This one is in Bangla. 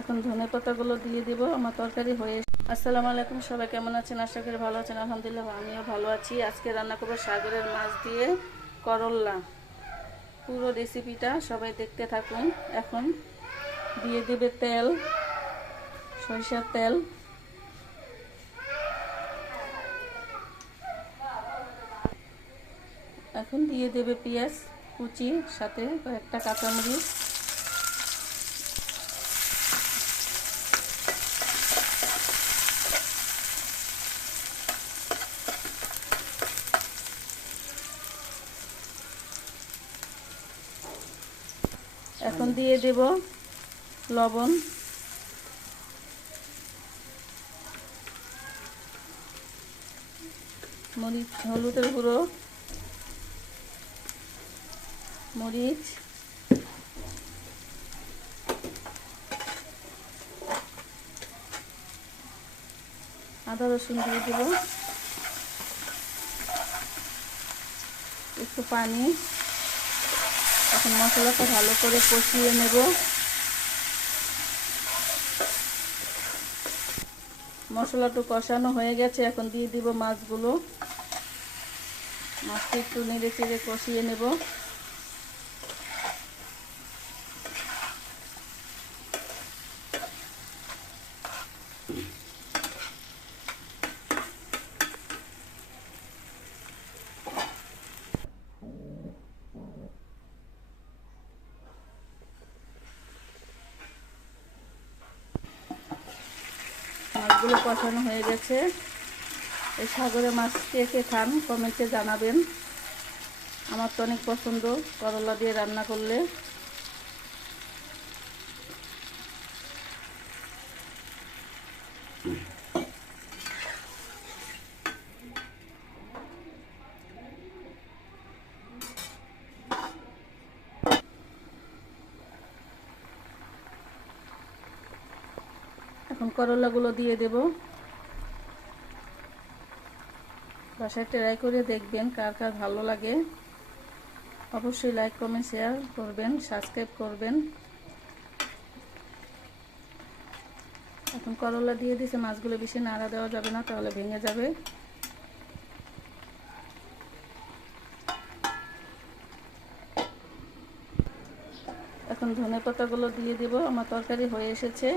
এখন ধনে পাতাগুলো দিয়ে দেব। আমার তরকারি হয়ে। আসসালামু আলাইকুম, সবাই কেমন আছেন? আশা করি ভালো আছেন। আলহামদুলিল্লাহ আমিও ভালো আছি। আজকে রান্না করব সাগরের মাছ দিয়ে করল্লা। পুরো রেসিপিটা সবাই দেখতে থাকুন। এখন দিয়ে দেবে তেল, সরিষার তেল, এখন দিয়ে দেবে পেঁয়াজ কুচি, সাথে কয়েকটা কাঁচামরিচ, এখন দিয়ে দেব লবণ, মরিচ, হলুদের গুঁড়ো, মরিচ, আদা রসুন দিয়ে দেব, একটু পানি। এখন মশলাটা ভালো করে কষিয়ে নেব। মশলাটা কষানো হয়ে গেছে, এখন দিয়ে দিব মাছগুলো। মাছটা একটু নেড়ে চেড়ে কষিয়ে নেব। মাছগুলো কষানো হয়ে গেছে। এই সাগরে মাছ কে কে খান কমেন্টে জানাবেন। আমার তো অনেক পছন্দ করলা দিয়ে রান্না করলে। এখন করলাগুলো দিয়ে দেব। বাসায় ট্রাই করে দেখবেন কার কার ভালো লাগে। অবশ্যই লাইক কমেন্ট শেয়ার করবেন, সাবস্ক্রাইব করবেন। এখন করলা দিয়ে দিয়েছে, মাছগুলো বেশি নাড়া দেওয়া যাবে না, তাহলে ভেঙে যাবে। এখন ধনে পাতাগুলো দিয়ে দেব। আমার তরকারি হয়ে এসেছে।